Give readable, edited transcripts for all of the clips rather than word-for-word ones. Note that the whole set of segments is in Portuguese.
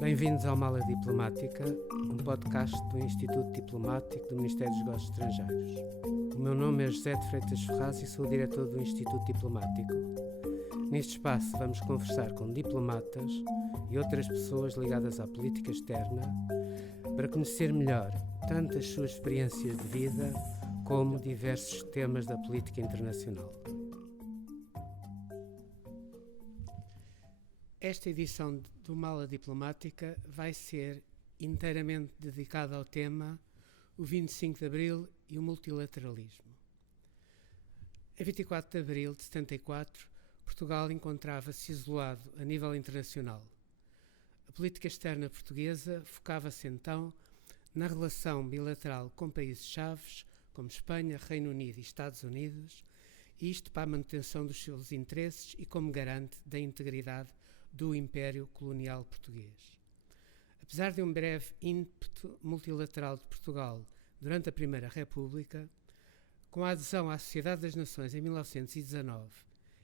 Bem-vindos ao Mala Diplomática, um podcast do Instituto Diplomático do Ministério dos Negócios Estrangeiros. O meu nome é José de Freitas Ferraz e sou o diretor do Instituto Diplomático. Neste espaço vamos conversar com diplomatas e outras pessoas ligadas à política externa para conhecer melhor tanto as suas experiências de vida como diversos temas da política internacional. Esta edição do Mala Diplomática vai ser inteiramente dedicada ao tema o 25 de Abril e o multilateralismo. Em 24 de Abril de 74, Portugal encontrava-se isolado a nível internacional. A política externa portuguesa focava-se então na relação bilateral com países-chaves, como Espanha, Reino Unido e Estados Unidos, e isto para a manutenção dos seus interesses e como garante da integridade do Império Colonial Português. Apesar de um breve ímpeto multilateral de Portugal durante a Primeira República, com a adesão à Sociedade das Nações em 1919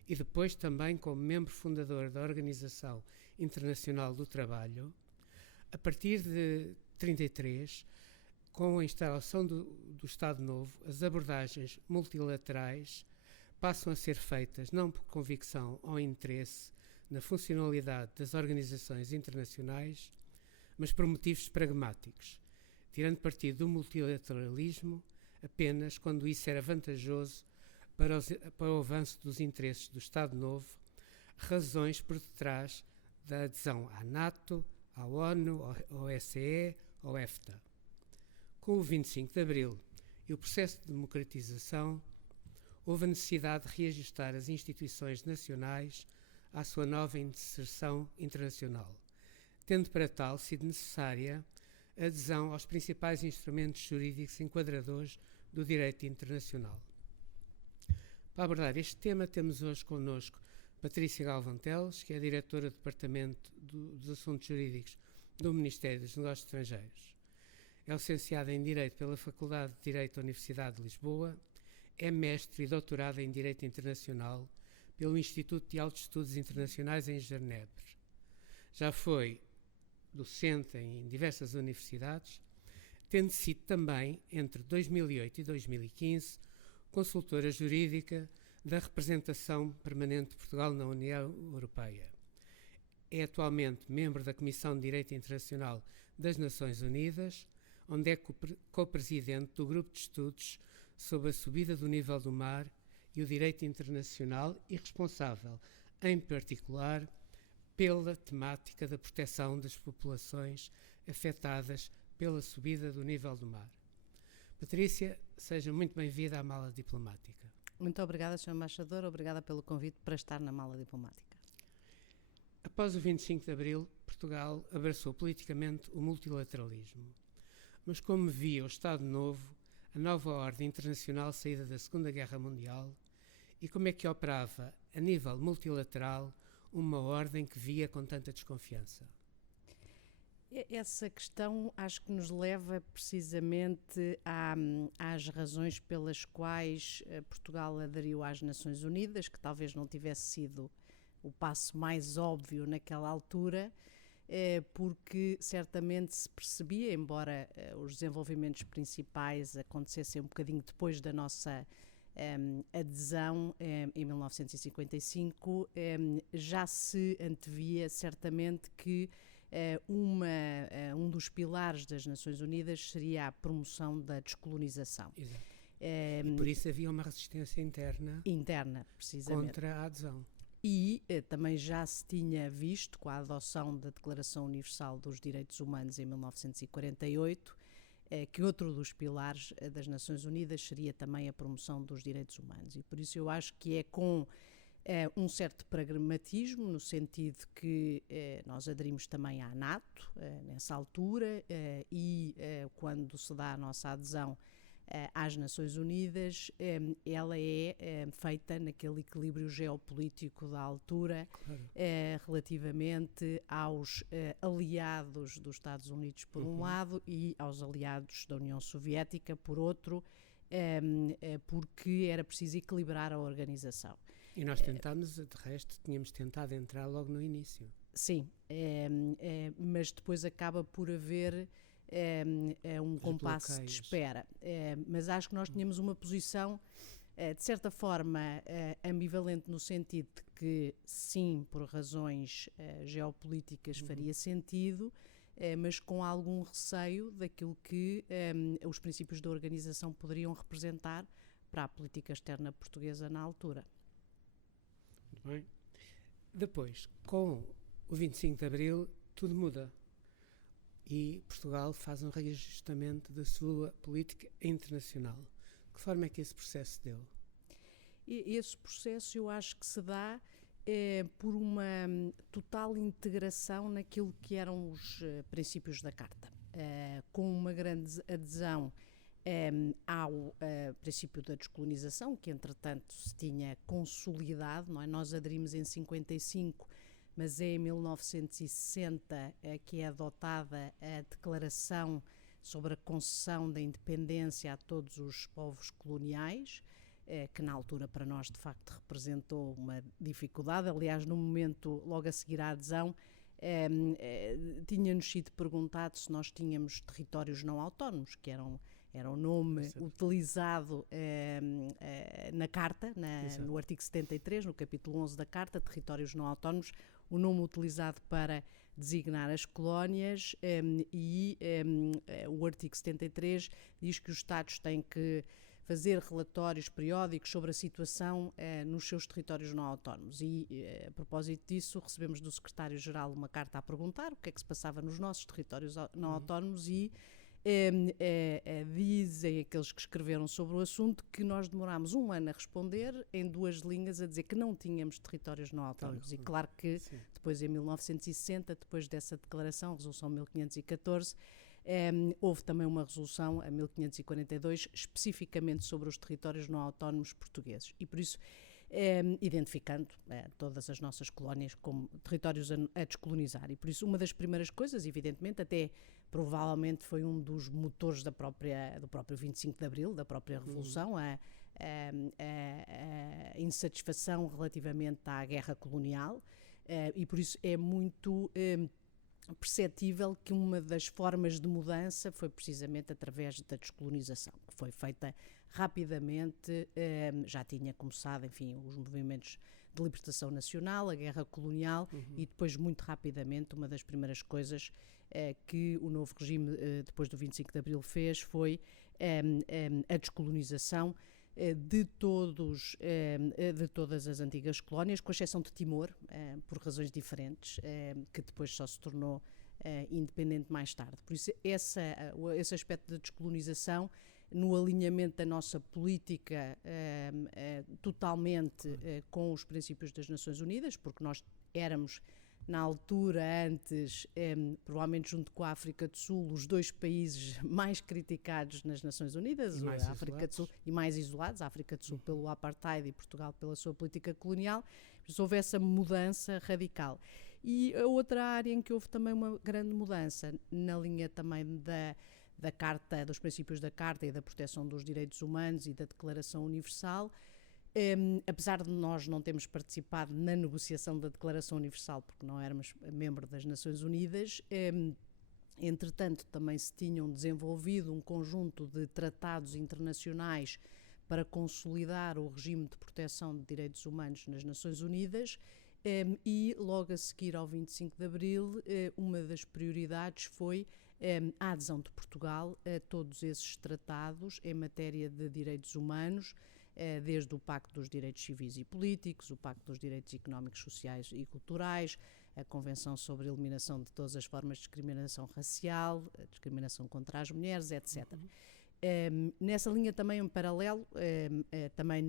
e depois também como membro fundador da Organização Internacional do Trabalho, a partir de 1933, com a instalação do Estado Novo, as abordagens multilaterais passam a ser feitas não por convicção ou interesse na funcionalidade das organizações internacionais, mas por motivos pragmáticos, tirando partido do multilateralismo apenas quando isso era vantajoso para o avanço dos interesses do Estado Novo, razões por detrás da adesão à NATO, à ONU, ao OSCE, ao EFTA. Com o 25 de Abril e o processo de democratização, houve a necessidade de reajustar as instituições nacionais à sua nova inserção internacional, tendo para tal sido necessária a adesão aos principais instrumentos jurídicos enquadradores do direito internacional. Para abordar este tema, temos hoje connosco Patrícia Galvão Teles, que é diretora do Departamento dos Assuntos Jurídicos do Ministério dos Negócios Estrangeiros. É licenciada em Direito pela Faculdade de Direito da Universidade de Lisboa, é mestre e doutorada em Direito Internacional pelo Instituto de Altos Estudos Internacionais em Genebra. Já foi docente em diversas universidades, tendo sido também, entre 2008 e 2015, consultora jurídica da representação permanente de Portugal na União Europeia. É atualmente membro da Comissão de Direito Internacional das Nações Unidas, onde é co-presidente do Grupo de Estudos sobre a subida do nível do mar e o direito internacional e responsável, em particular, pela temática da proteção das populações afetadas pela subida do nível do mar. Patrícia, seja muito bem-vinda à Mala Diplomática. Muito obrigada, Sr. Embaixador. Obrigada pelo convite para estar na Mala Diplomática. Após o 25 de Abril, Portugal abraçou politicamente o multilateralismo. Mas como via o Estado Novo, a nova ordem internacional saída da Segunda Guerra Mundial, e como é que operava, a nível multilateral, uma ordem que via com tanta desconfiança? Essa questão acho que nos leva precisamente às razões pelas quais Portugal aderiu às Nações Unidas, que talvez não tivesse sido o passo mais óbvio naquela altura, porque certamente se percebia, embora os desenvolvimentos principais acontecessem um bocadinho depois da nossa adesão em 1955, já se antevia certamente que um dos pilares das Nações Unidas seria a promoção da descolonização. Exato. E por isso havia uma resistência interna precisamente, contra a adesão. E também já se tinha visto, com a adoção da Declaração Universal dos Direitos Humanos em 1948, que outro dos pilares das Nações Unidas seria também a promoção dos direitos humanos. E por isso eu acho que é com um certo pragmatismo, no sentido que nós aderimos também à NATO nessa altura e quando se dá a nossa adesão às Nações Unidas, ela é feita naquele equilíbrio geopolítico da altura, Claro. relativamente aos aliados dos Estados Unidos por um lado e aos aliados da União Soviética por outro, porque era preciso equilibrar a organização. E nós tentámos, de resto, tínhamos tentado entrar logo no início. Sim, mas depois acaba por haver um compasso de espera. Mas acho que nós tínhamos uma posição, de certa forma, ambivalente no sentido de que, sim, por razões geopolíticas faria sentido, mas com algum receio daquilo que os princípios da organização poderiam representar para a política externa portuguesa na altura. Muito bem. Depois, com o 25 de Abril, tudo muda. E Portugal faz um reajustamento da sua política internacional. De que forma é que esse processo deu? Esse processo eu acho que se dá por uma total integração naquilo que eram os princípios da Carta, com uma grande adesão ao princípio da descolonização, que entretanto se tinha consolidado, não é? Nós aderimos em 55, mas é em 1960 que é adotada a Declaração sobre a concessão da independência a todos os povos coloniais, que na altura para nós de facto representou uma dificuldade. Aliás, no momento logo a seguir à adesão, tinha-nos sido perguntado se nós tínhamos territórios não autónomos, que era o nome utilizado na Carta, no artigo 73, no capítulo 11 da Carta, territórios não autónomos, o nome utilizado para designar as colónias, e o artigo 73 diz que os Estados têm que fazer relatórios periódicos sobre a situação nos seus territórios não autónomos. E, a propósito disso, recebemos do Secretário-Geral uma carta a perguntar o que é que se passava nos nossos territórios não autónomos e dizem aqueles que escreveram sobre o assunto que nós demorámos um ano a responder em 2 linhas a dizer que não tínhamos territórios não autónomos. E claro que depois em 1960, depois dessa declaração, Resolução 1514, houve também uma resolução, a 1542, especificamente sobre os territórios não autónomos portugueses. E por isso, identificando todas as nossas colónias como territórios a descolonizar. E por isso, uma das primeiras coisas, evidentemente, até provavelmente foi um dos motores do próprio 25 de Abril, da própria Revolução, a insatisfação relativamente à guerra colonial, e por isso é muito perceptível que uma das formas de mudança foi precisamente através da descolonização, que foi feita rapidamente, já tinha começado, enfim, os movimentos de libertação nacional, a guerra colonial, e depois muito rapidamente uma das primeiras coisas que o novo regime depois do 25 de Abril fez foi a descolonização de todas as antigas colónias, com exceção de Timor, por razões diferentes, que depois só se tornou independente mais tarde. Por isso, esse aspecto da descolonização, no alinhamento da nossa política totalmente com os princípios das Nações Unidas, porque nós éramos, na altura, antes, provavelmente junto com a África do Sul, os 2 países mais criticados nas Nações Unidas, a África do Sul, e mais isolados, a África do Sul pelo apartheid e Portugal pela sua política colonial. Por isso houve essa mudança radical. E a outra área em que houve também uma grande mudança, na linha também da Carta, dos princípios da Carta e da proteção dos direitos humanos e da Declaração Universal, apesar de nós não termos participado na negociação da Declaração Universal, porque não éramos membro das Nações Unidas, entretanto também se tinham desenvolvido um conjunto de tratados internacionais para consolidar o regime de proteção de direitos humanos nas Nações Unidas, e logo a seguir ao 25 de Abril, uma das prioridades foi a adesão de Portugal a todos esses tratados em matéria de direitos humanos, desde o Pacto dos Direitos Civis e Políticos, o Pacto dos Direitos Económicos, Sociais e Culturais, a Convenção sobre a Eliminação de todas as formas de discriminação racial, a discriminação contra as mulheres, etc. Nessa linha também, em paralelo, também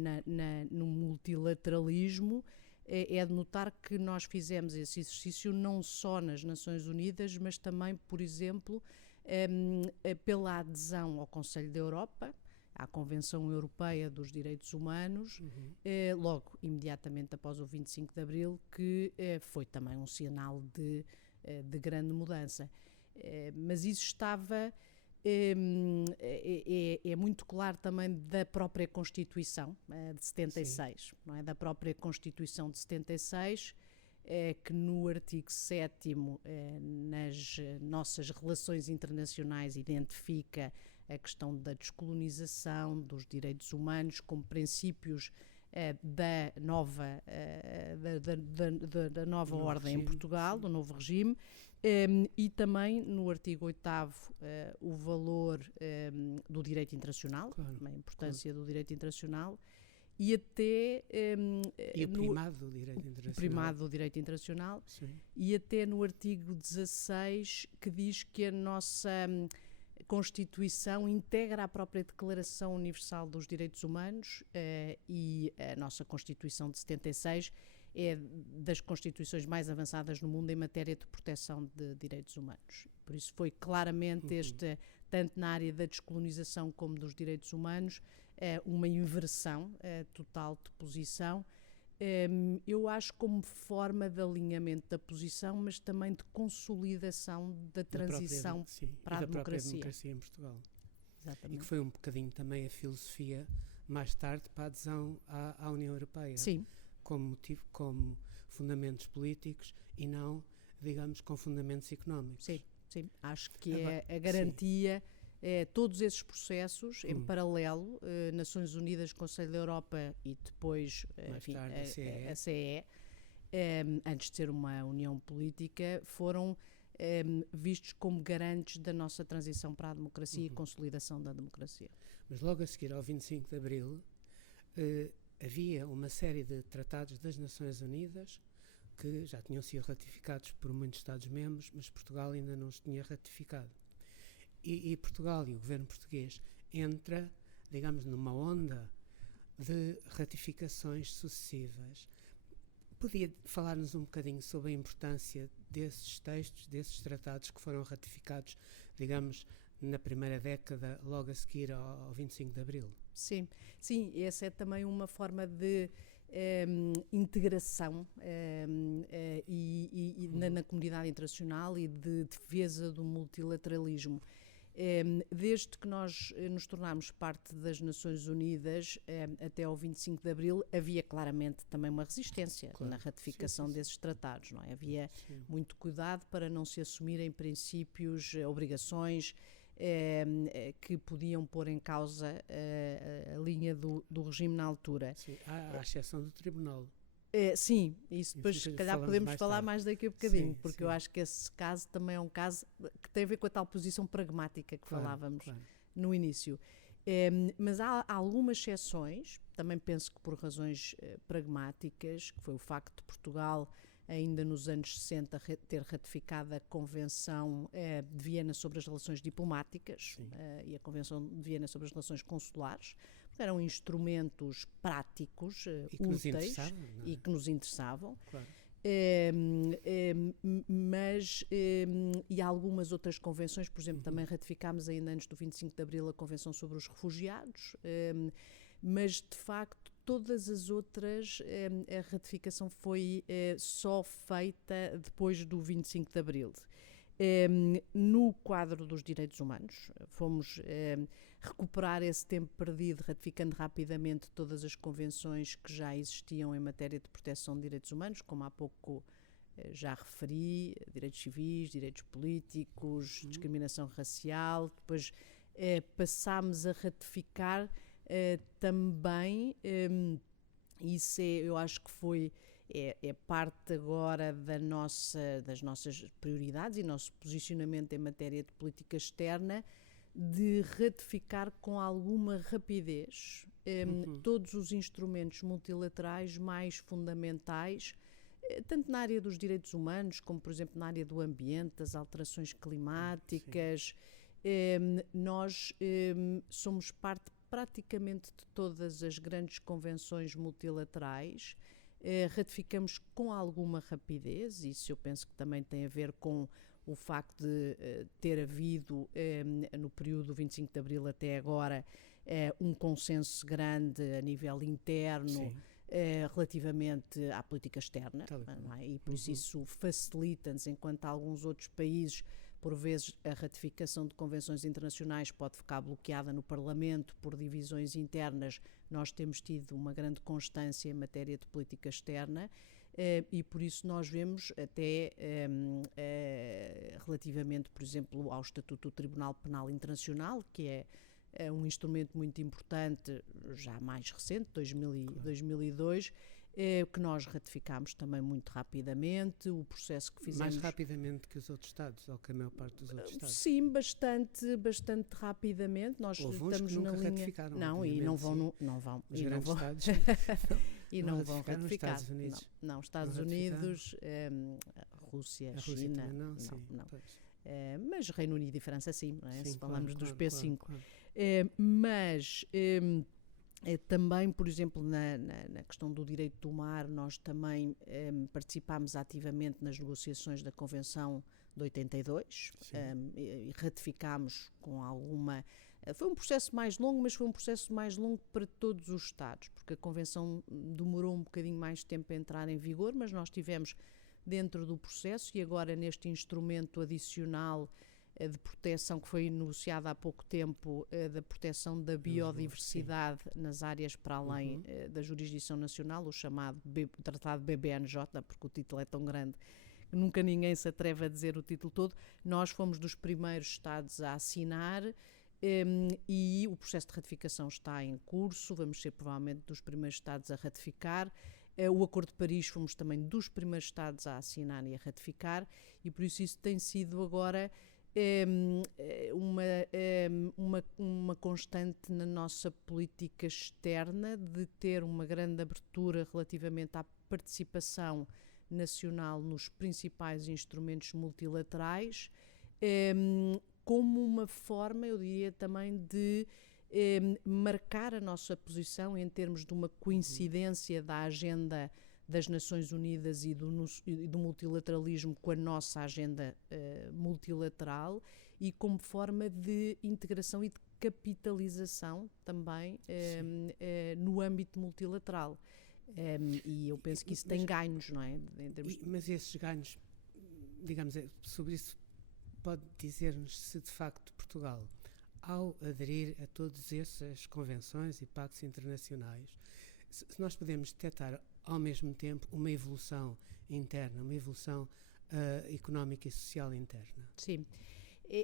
no multilateralismo, é de notar que nós fizemos esse exercício não só nas Nações Unidas, mas também, por exemplo, pela adesão ao Conselho da Europa à Convenção Europeia dos Direitos Humanos, logo, imediatamente após o 25 de Abril, que foi também um sinal de grande mudança. Mas isso estava... É muito claro também da própria Constituição de 76, sim, não é? Da própria Constituição de 76, que no artigo 7º, nas nossas relações internacionais, identifica a questão da descolonização, dos direitos humanos como princípios da nova ordem regime, em Portugal, sim, do novo regime. E também no artigo 8º o valor do direito internacional, claro, a importância, claro, do direito internacional, e até e o primado do direito internacional. O primado do direito internacional, sim, e até no artigo 16, que diz que a nossa Constituição integra a própria Declaração Universal dos Direitos Humanos, e a nossa Constituição de 76 é das constituições mais avançadas no mundo em matéria de proteção de direitos humanos. Por isso foi claramente tanto na área da descolonização como dos direitos humanos, uma inversão total de posição. Eu acho como forma de alinhamento da posição, mas também de consolidação da transição para a democracia. Democracia em Portugal. Exatamente. E que foi um bocadinho também a filosofia, mais tarde, para a adesão à União Europeia. Sim. Como fundamentos políticos e não, digamos, com fundamentos económicos. Sim, sim. Acho que é a garantia, todos esses processos em paralelo, Nações Unidas, Conselho da Europa e depois enfim, a CE, antes de ser uma união política, foram vistos como garantes da nossa transição para a democracia e consolidação da democracia. Mas logo a seguir ao 25 de Abril, havia uma série de tratados das Nações Unidas que já tinham sido ratificados por muitos Estados-membros, mas Portugal ainda não os tinha ratificado. E Portugal e o governo português entra, digamos, numa onda de ratificações sucessivas. Podia falar-nos um bocadinho sobre a importância desses textos, desses tratados que foram ratificados, digamos, na primeira década, logo a seguir ao 25 de Abril? Sim, sim, essa é também uma forma de integração na comunidade internacional e de defesa do multilateralismo. Desde que nós nos tornámos parte das Nações Unidas até ao 25 de Abril, havia claramente também uma resistência, claro, na ratificação desses tratados, não é? Havia muito cuidado para não se assumirem princípios, obrigações que podiam pôr em causa a linha do regime na altura. Sim, à exceção do Tribunal. Sim, isso depois se calhar podemos falar mais daqui a bocadinho, porque eu acho que esse caso também é um caso que tem a ver com a tal posição pragmática que falávamos no início. Mas há algumas exceções, também penso que por razões pragmáticas, que foi o facto de Portugal ainda nos anos 60 ter ratificado a Convenção de Viena sobre as Relações Diplomáticas e a Convenção de Viena sobre as Relações Consulares, porque eram instrumentos práticos, úteis e que nos interessavam. Claro. Mas e algumas outras convenções, por exemplo, também ratificámos ainda antes do 25 de Abril a Convenção sobre os Refugiados, mas de facto todas as outras, a ratificação foi só feita depois do 25 de Abril. No quadro dos direitos humanos, fomos recuperar esse tempo perdido, ratificando rapidamente todas as convenções que já existiam em matéria de proteção de direitos humanos, como há pouco já referi, direitos civis, direitos políticos, discriminação racial. Depois passámos a ratificar também, isso eu acho que foi parte agora das nossas prioridades e nosso posicionamento em matéria de política externa, de ratificar com alguma rapidez todos os instrumentos multilaterais mais fundamentais, tanto na área dos direitos humanos, como por exemplo na área do ambiente, das alterações climáticas. Nós somos parte praticamente de todas as grandes convenções multilaterais, ratificamos com alguma rapidez, isso eu penso que também tem a ver com o facto de ter havido, no período do 25 de Abril até agora, um consenso grande a nível interno relativamente à política externa, não é? E por isso facilita-nos, enquanto alguns outros países, por vezes, a ratificação de convenções internacionais pode ficar bloqueada no Parlamento por divisões internas. Nós temos tido uma grande constância em matéria de política externa e por isso nós vemos até relativamente, por exemplo, ao Estatuto do Tribunal Penal Internacional, que é um instrumento muito importante, já mais recente, 2002, que nós ratificámos também muito rapidamente, o processo que fizemos... Mais rapidamente que os outros Estados, ou que a maior parte dos outros Estados? Sim, bastante rapidamente. Nós Houve estamos uns que nunca na linha... ratificaram. Não, e não vão... Os grandes Estados e não vão ratificar. Estados Unidos. Não, Estados Unidos, Rússia, China... Não. Mas Reino Unido e França sim, não é? Sim, se falarmos dos P5. Claro. Mas também, por exemplo, na questão do direito do mar, nós também participámos ativamente nas negociações da Convenção de 82 e ratificámos com alguma... Foi um processo mais longo, mas foi um processo mais longo para todos os Estados, porque a Convenção demorou um bocadinho mais de tempo a entrar em vigor, mas nós tivemos dentro do processo e agora neste instrumento adicional de proteção que foi negociado há pouco tempo, da proteção da biodiversidade nas áreas para além da jurisdição nacional, o chamado Tratado BBNJ, porque o título é tão grande que nunca ninguém se atreve a dizer o título todo. Nós fomos dos primeiros Estados a assinar e o processo de ratificação está em curso, vamos ser provavelmente dos primeiros Estados a ratificar. O Acordo de Paris fomos também dos primeiros Estados a assinar e a ratificar, e por isso tem sido agora uma constante na nossa política externa de ter uma grande abertura relativamente à participação nacional nos principais instrumentos multilaterais, como uma forma, eu diria também, de marcar a nossa posição em termos de uma coincidência da agenda das Nações Unidas e do multilateralismo com a nossa agenda multilateral e como forma de integração e de capitalização também no âmbito multilateral. E eu penso que isso tem ganhos, não é? Mas esses ganhos, digamos, sobre isso pode dizer-nos se de facto Portugal, ao aderir a todas essas convenções e pactos internacionais, se nós podemos detectar ao mesmo tempo uma evolução interna, uma evolução económica e social interna. Sim,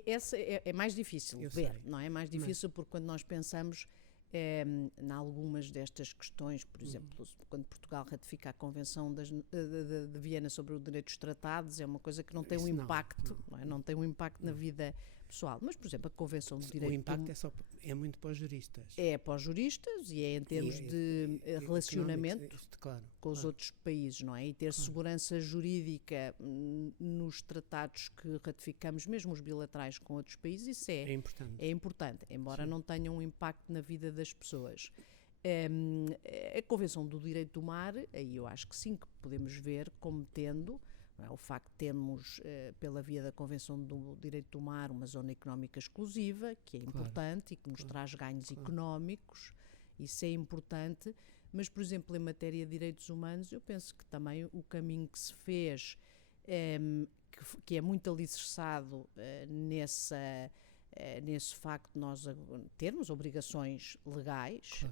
essa é mais difícil eu ver, sei. não é? É mais difícil porque quando nós pensamos em algumas destas questões, por exemplo, quando Portugal ratifica a Convenção de Viena sobre o direito dos tratados, é uma coisa que não tem um impacto, não é? Não tem um impacto na vida pessoal. Mas, por exemplo, a Convenção de Direito... O impacto é muito para os juristas. É para os juristas e é em termos de relacionamento com os outros países, não é? E ter segurança jurídica nos tratados que ratificamos, mesmo os bilaterais com outros países, isso é importante, embora não tenha um impacto na vida das pessoas. A Convenção do Direito do Mar, aí eu acho que sim, que podemos ver como tendo... O facto de termos, pela via da Convenção do Direito do Mar, uma zona económica exclusiva, que é importante e que nos traz ganhos económicos, isso é importante, mas, por exemplo, em matéria de direitos humanos, eu penso que também o caminho que se fez, que é muito alicerçado nesse facto de nós termos obrigações legais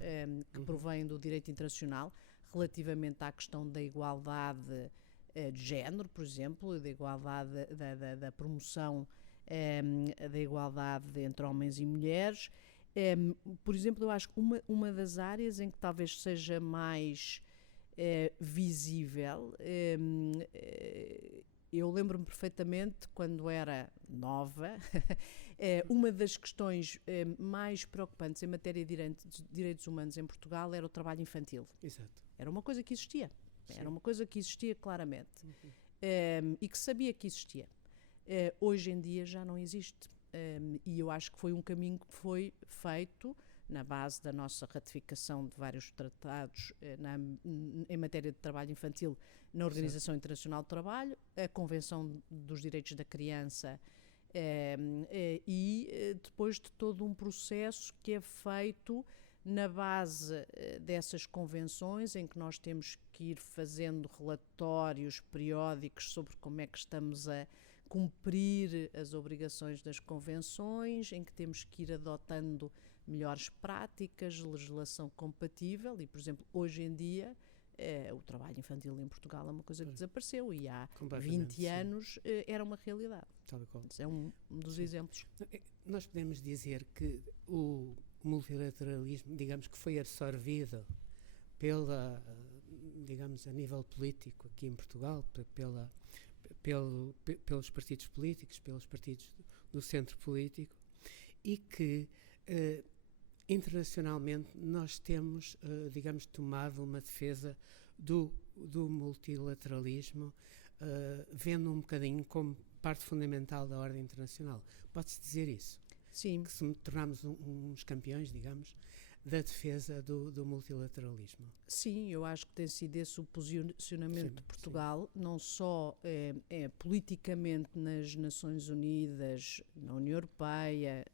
que provêm do direito internacional, relativamente à questão da igualdade de género, por exemplo, da igualdade, da promoção da igualdade entre homens e mulheres. Por exemplo, eu acho que uma das áreas em que talvez seja mais visível, eu lembro-me perfeitamente, quando era nova, uma das questões mais preocupantes em matéria de direitos humanos em Portugal era o trabalho infantil. Exato. Era uma coisa que existia. Sim. Era uma coisa que existia claramente e que sabia que existia. Hoje em dia já não existe e eu acho que foi um caminho que foi feito na base da nossa ratificação de vários tratados em matéria de trabalho infantil na Organização Internacional do Trabalho, a Convenção dos Direitos da Criança, e depois de todo um processo que é feito na base dessas convenções, em que nós temos que ir fazendo relatórios periódicos sobre como é que estamos a cumprir as obrigações das convenções, em que temos que ir adotando melhores práticas, legislação compatível e, por exemplo, hoje em dia o trabalho infantil em Portugal é uma coisa que desapareceu e há 20 anos era uma realidade. Esse é um dos exemplos. Nós podemos dizer que o multilateralismo, digamos que foi absorvido digamos, a nível político aqui em Portugal, pelos partidos políticos, pelos partidos do centro político, e que internacionalmente nós temos, digamos, tomado uma defesa do multilateralismo, vendo um bocadinho como parte fundamental da ordem internacional. Pode-se dizer isso? Sim. Que se tornamos uns campeões, digamos, da defesa do multilateralismo. Sim, eu acho que tem sido esse o posicionamento de Portugal, não só politicamente nas Nações Unidas, na União Europeia,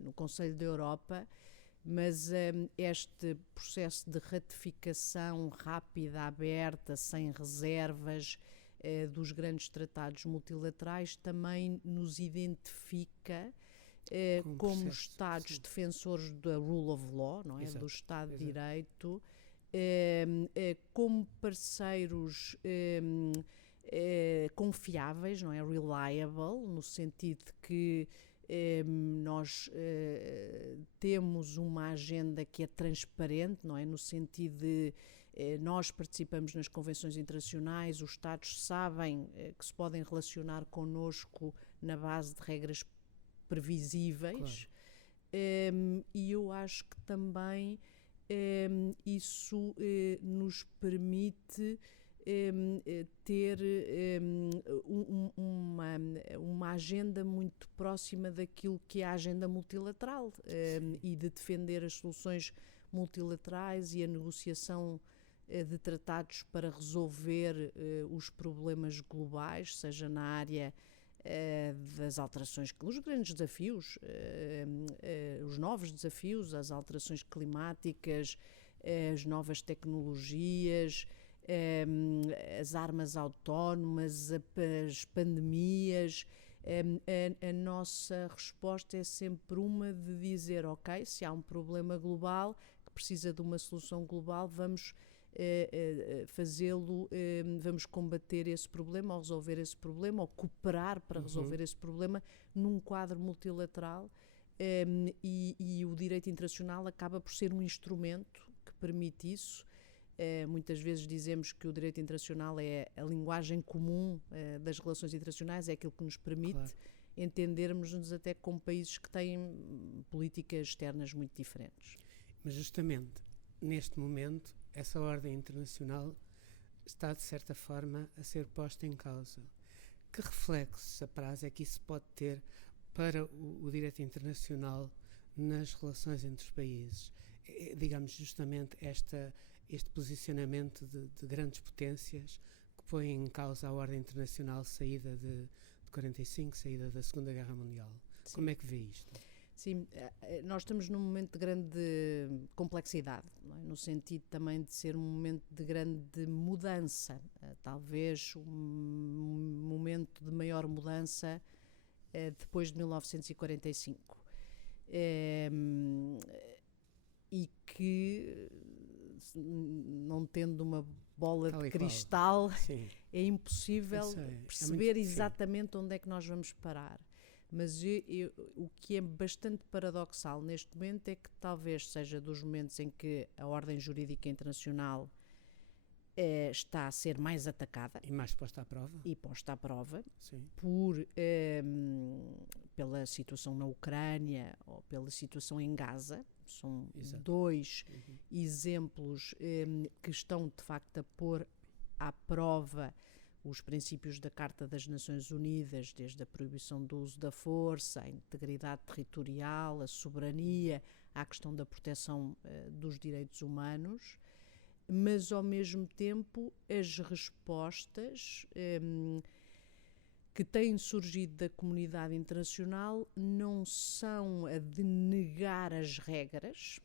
no Conselho da Europa, mas este processo de ratificação rápida, aberta, sem reservas, dos grandes tratados multilaterais também nos identifica como Estados defensores da rule of law, não é? Exato, do Estado de Direito, como parceiros confiáveis, não é? Reliable, no sentido de que nós temos uma agenda que é transparente, não é? No sentido de nós participamos nas convenções internacionais, os Estados sabem que se podem relacionar connosco na base de regras previsíveis, claro. E eu acho que também isso nos permite ter uma agenda muito próxima daquilo que é a agenda multilateral e de defender as soluções multilaterais e a negociação de tratados para resolver os problemas globais, seja na área das alterações, os grandes desafios, os novos desafios, as alterações climáticas, as novas tecnologias, as armas autónomas, as pandemias. A nossa resposta é sempre uma de dizer, ok, se há um problema global que precisa de uma solução global, vamos fazê-lo, vamos combater esse problema ou resolver esse problema ou cooperar para resolver esse problema num quadro multilateral, e o direito internacional acaba por ser um instrumento que permite isso. Muitas vezes dizemos que o direito internacional é a linguagem comum das relações internacionais, é aquilo que nos permite entendermos-nos até como países que têm políticas externas muito diferentes. Mas justamente neste momento essa ordem internacional está de certa forma a ser posta em causa. Que reflexos a prazo é que isso pode ter para o direito internacional nas relações entre os países? Digamos justamente este posicionamento de grandes potências que põem em causa a ordem internacional saída de 45, saída da Segunda Guerra Mundial. Sim. Como é que vê isto? Sim, nós estamos num momento de grande complexidade, não é? No sentido também de ser um momento de grande mudança, talvez um momento de maior mudança depois de 1945. E que, não tendo uma bola de cristal, é impossível perceber exatamente onde é que nós vamos parar. Mas o que é bastante paradoxal neste momento é que talvez seja dos momentos em que a ordem jurídica internacional está a ser mais atacada. E mais posta à prova. E posta à prova. Sim. Pela situação na Ucrânia ou pela situação em Gaza. São Exato. dois exemplos que estão de facto a pôr à prova os princípios da Carta das Nações Unidas, desde a proibição do uso da força, a integridade territorial, a soberania, à questão da proteção dos direitos humanos, mas ao mesmo tempo as respostas que têm surgido da comunidade internacional não são a de negar as regras,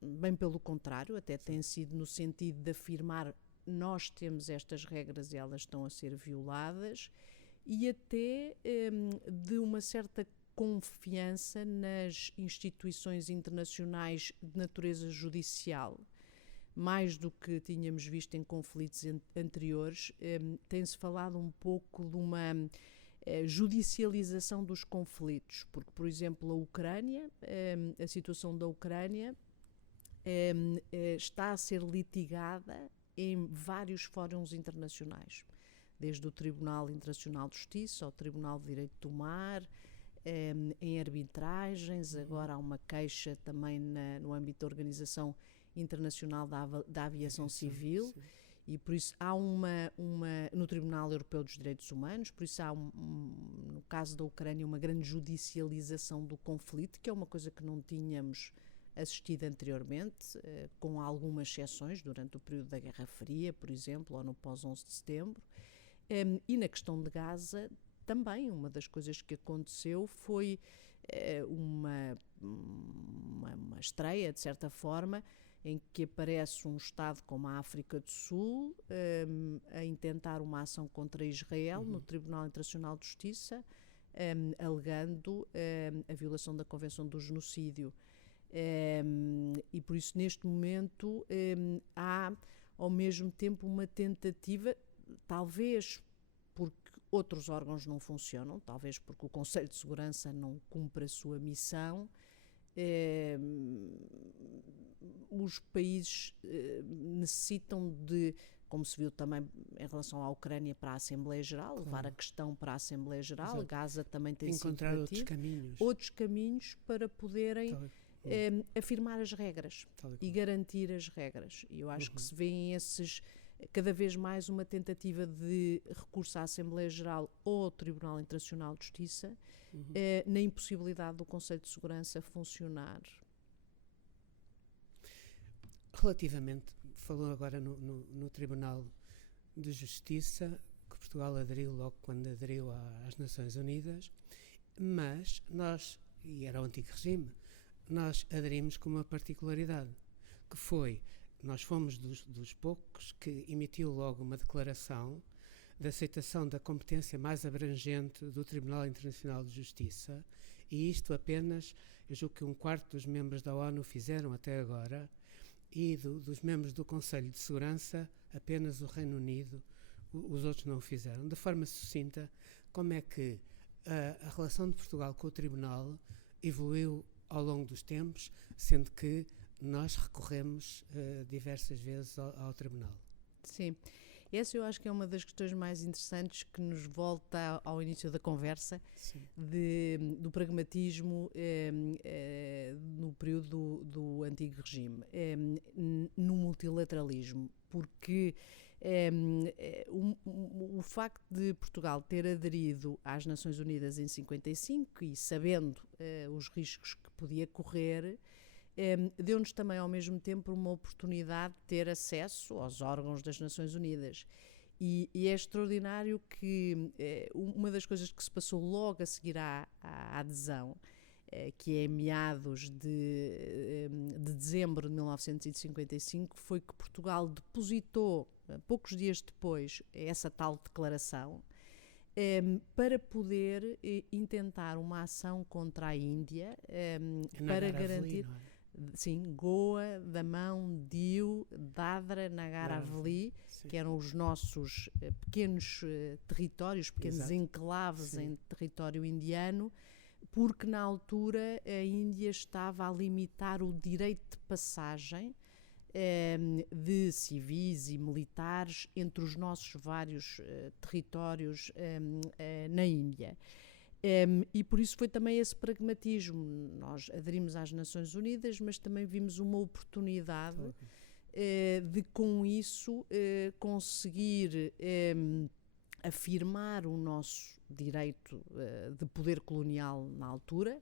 bem pelo contrário, até tem sido no sentido de afirmar: nós temos estas regras e elas estão a ser violadas, e até de uma certa confiança nas instituições internacionais de natureza judicial. Mais do que tínhamos visto em conflitos anteriores, tem-se falado um pouco de uma judicialização dos conflitos, porque, por exemplo, a Ucrânia, a situação da Ucrânia está a ser litigada em vários fóruns internacionais, desde o Tribunal Internacional de Justiça ao Tribunal de Direito do Mar, em arbitragens. Agora há uma queixa também no âmbito da Organização Internacional da Aviação Civil, sim. E por isso há no Tribunal Europeu dos Direitos Humanos, por isso há, no caso da Ucrânia, uma grande judicialização do conflito, que é uma coisa que não tínhamos assistido anteriormente, com algumas exceções, durante o período da Guerra Fria, por exemplo, ou no pós-11 de setembro. E na questão de Gaza, também uma das coisas que aconteceu foi uma estreia, de certa forma, em que aparece um Estado como a África do Sul a intentar uma ação contra Israel no Tribunal Internacional de Justiça, alegando a violação da Convenção do Genocídio. E por isso, neste momento, há ao mesmo tempo uma tentativa, talvez porque outros órgãos não funcionam, talvez porque o Conselho de Segurança não cumpre a sua missão. Os países necessitam de, como se viu também em relação à Ucrânia, para a Assembleia Geral, claro, levar a questão para a Assembleia Geral. Exato. Gaza também tem encontrar sido outros caminhos para poderem afirmar as regras e garantir as regras. E eu acho que se vêem cada vez mais uma tentativa de recurso à Assembleia Geral ou ao Tribunal Internacional de Justiça, na impossibilidade do Conselho de Segurança funcionar. Relativamente, falou agora no Tribunal de Justiça, que Portugal aderiu logo quando aderiu às Nações Unidas, mas nós, e era o antigo regime, nós aderimos com uma particularidade, que foi: nós fomos dos poucos que emitiu logo uma declaração de aceitação da competência mais abrangente do Tribunal Internacional de Justiça, e isto apenas, eu julgo que 1/4 dos membros da ONU fizeram até agora, e dos membros do Conselho de Segurança, apenas o Reino Unido, os outros não o fizeram. De forma sucinta, como é que a relação de Portugal com o Tribunal evoluiu ao longo dos tempos, sendo que nós recorremos diversas vezes ao Tribunal? Sim, essa eu acho que é uma das questões mais interessantes, que nos volta ao início da conversa, do pragmatismo no período do antigo regime, no multilateralismo, porque o facto de Portugal ter aderido às Nações Unidas em 55 e sabendo os riscos que podia correr, deu-nos também ao mesmo tempo uma oportunidade de ter acesso aos órgãos das Nações Unidas. E é extraordinário que uma das coisas que se passou logo a seguir à adesão, que é em meados de dezembro de 1955, foi que Portugal depositou, poucos dias depois, essa tal declaração, para poder intentar uma ação contra a Índia, para garantir... Sim, Goa, Damão, Diu, Dadra, Nagar Haveli, que eram os nossos pequenos territórios, pequenos Exato. Enclaves Sim. em território indiano, porque na altura a Índia estava a limitar o direito de passagem de civis e militares entre os nossos vários territórios na Índia. E por isso foi também esse pragmatismo. Nós aderimos às Nações Unidas, mas também vimos uma oportunidade de, com isso, conseguir afirmar o nosso direito de poder colonial na altura,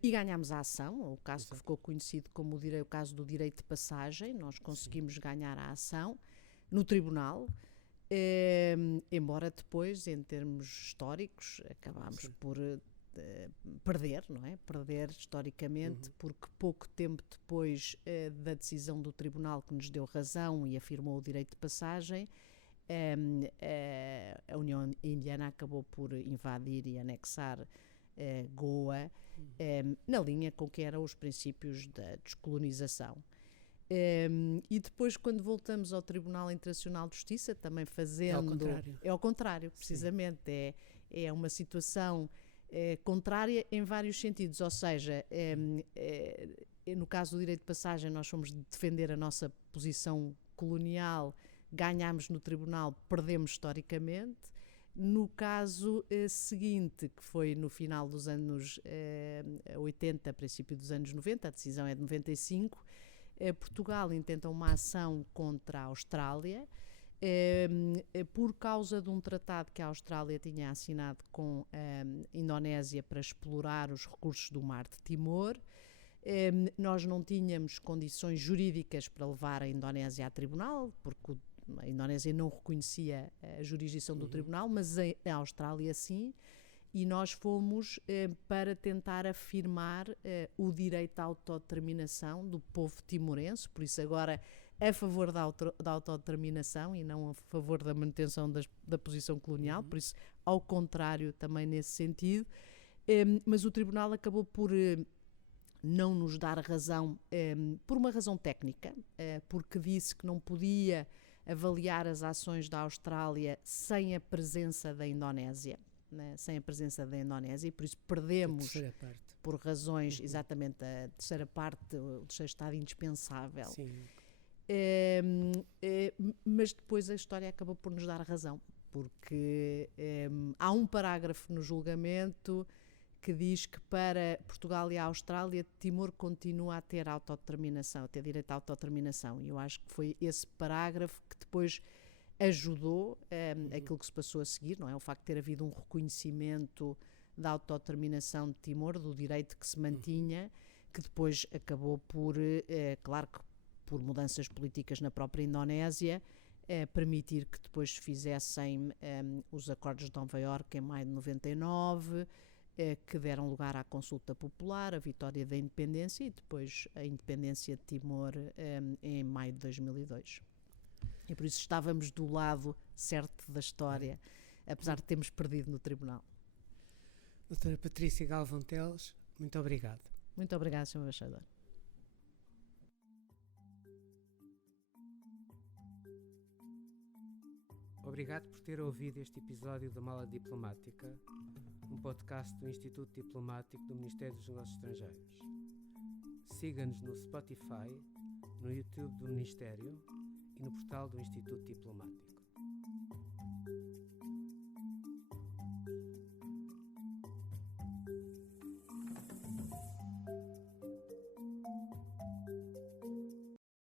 e ganhámos a ação, o caso que ficou conhecido como o caso do direito de passagem. Nós conseguimos ganhar a ação no tribunal, embora depois, em termos históricos, acabámos por perder, não é? Perder historicamente, porque pouco tempo depois da decisão do tribunal que nos deu razão e afirmou o direito de passagem, a União Indiana acabou por invadir e anexar Goa, na linha com que eram os princípios da descolonização. E depois, quando voltamos ao Tribunal Internacional de Justiça, também fazendo... É ao contrário, precisamente. É uma situação contrária em vários sentidos, ou seja, no caso do direito de passagem, nós fomos defender a nossa posição colonial, ganhámos no tribunal, perdemos historicamente. No caso seguinte, que foi no final dos anos 80, princípio dos anos 90, a decisão é de 95, Portugal intenta uma ação contra a Austrália, por causa de um tratado que a Austrália tinha assinado com a Indonésia para explorar os recursos do Mar de Timor. Nós não tínhamos condições jurídicas para levar a Indonésia a tribunal, porque a Indonésia não reconhecia a jurisdição do tribunal, mas a Austrália sim, e nós fomos para tentar afirmar o direito à autodeterminação do povo timorense, por isso agora a favor da autodeterminação e não a favor da manutenção da posição colonial, por isso ao contrário também nesse sentido, mas o tribunal acabou por não nos dar razão, por uma razão técnica, porque disse que não podia avaliar as ações da Austrália sem a presença da Indonésia, né? Sem a presença da Indonésia, e por isso perdemos por razões, exatamente, a terceira parte, o terceiro estado indispensável. Sim. Mas depois a história acabou por nos dar razão, porque há um parágrafo no julgamento que diz que para Portugal e a Austrália, Timor continua a ter autodeterminação, a ter direito à autodeterminação. E eu acho que foi esse parágrafo que depois ajudou aquilo que se passou a seguir, não é? O facto de ter havido um reconhecimento da autodeterminação de Timor, do direito que se mantinha, que depois acabou por, claro que por mudanças políticas na própria Indonésia, permitir que depois se fizessem os acordos de Nova Iorque em maio de 99, que deram lugar à consulta popular, a vitória da independência e depois a independência de Timor em maio de 2002. E por isso estávamos do lado certo da história, apesar de termos perdido no tribunal. Doutora Patrícia Galvão Teles, muito obrigado. Muito obrigada, Sr. Embaixador. Obrigado por ter ouvido este episódio da Mala Diplomática, um podcast do Instituto Diplomático do Ministério dos Negócios Estrangeiros. Siga-nos no Spotify, no YouTube do Ministério e no portal do Instituto Diplomático.